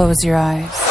Close your eyes.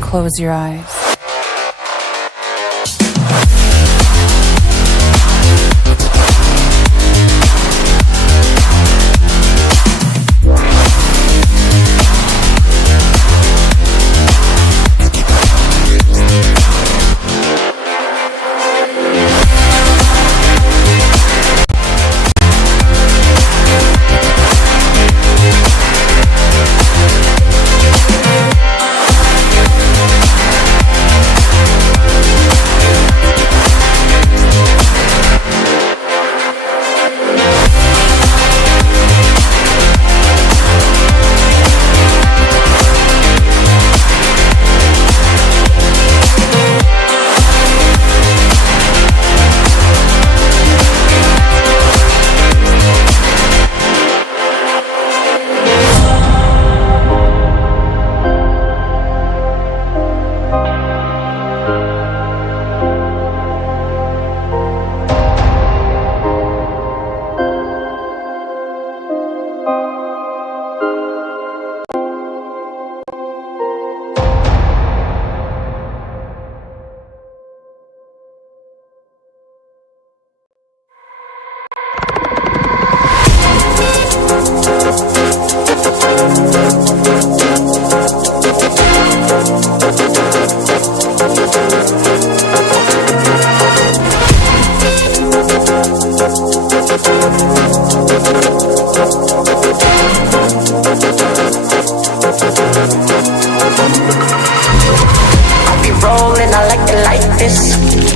Close your eyes.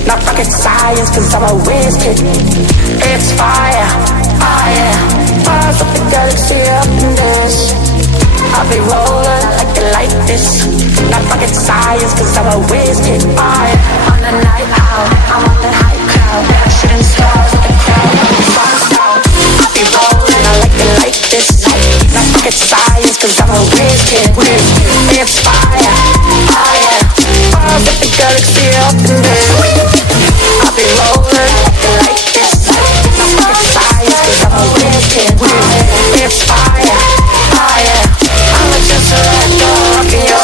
Not rocket science, cause I'm a whiz kid. It's fire, fire. Bars of the galaxy up in this. I'll be rolling like you like this. Not rocket science, cause I'm a whiz kid. Fire. On the night out, I'm on the high cloud. Shooting stars at the crowd, I'm the sun's out. I'll be rolling, I like this. Not rocket science, cause I'm a whiz kid. It's fire, fire. Bars of the galaxy up in this. I'll be rolling like this. Not rocket science, cause I'm a whiz kid. It's fire, fire. I'ma just let go, rockin' your.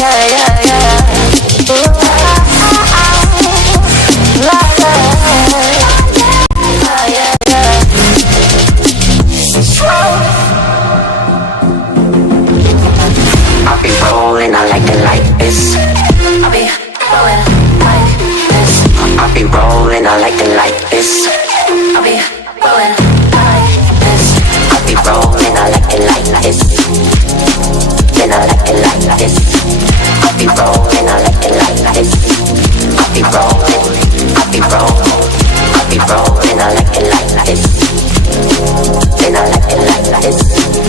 Yeah, yeah, yeah. Ooh, I'll be rolling, I like it like this. I'll be rolling like this. I'll be rolling, I like it like this. I'll be rolling like this. I'll be rolling, I like it like this. Then I like it like this. I'll be rolling, I like it like this. I'll be rolling, I'll be rolling, I'll be rolling, I like it like this. Then I like it like this.